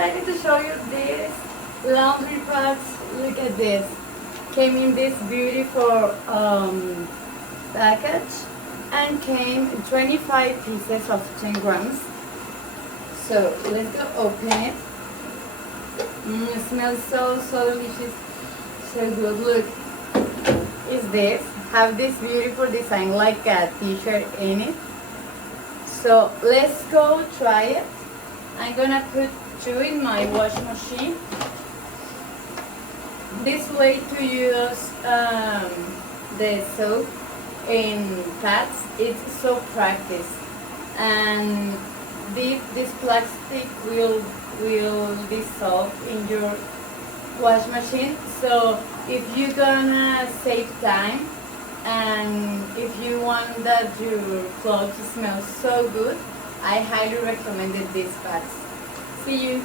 excited to show you this laundry pads. Look at this. Came in this beautiful package and came in 25 pieces of 10 grams. So let's go open it. It smells so delicious, so good. Look, is this, have this beautiful design like a t-shirt in it. So let's go try it. I'm gonna put two in my wash machine. This way to use the soap in pads, it's so practice, and this plastic will dissolve in your wash machine. So if you're gonna save time and if you want that your clothes smell so good, I highly recommend these pads. See you.